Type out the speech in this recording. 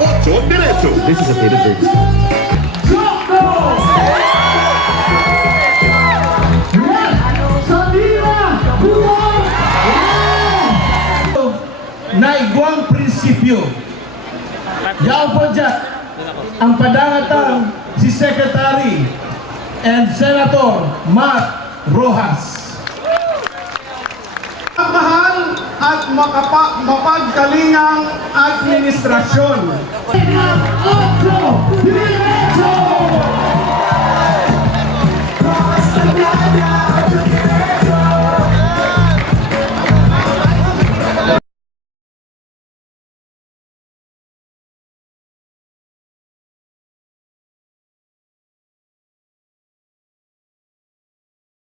Otso Diretso. This is a bit of it. Naigwang prinsipyo. Yaw po dyan ang padangatang si Secretary and Senator Matt Rojas. Mahal at mapagkalingang administrasyon. Otso Diretso!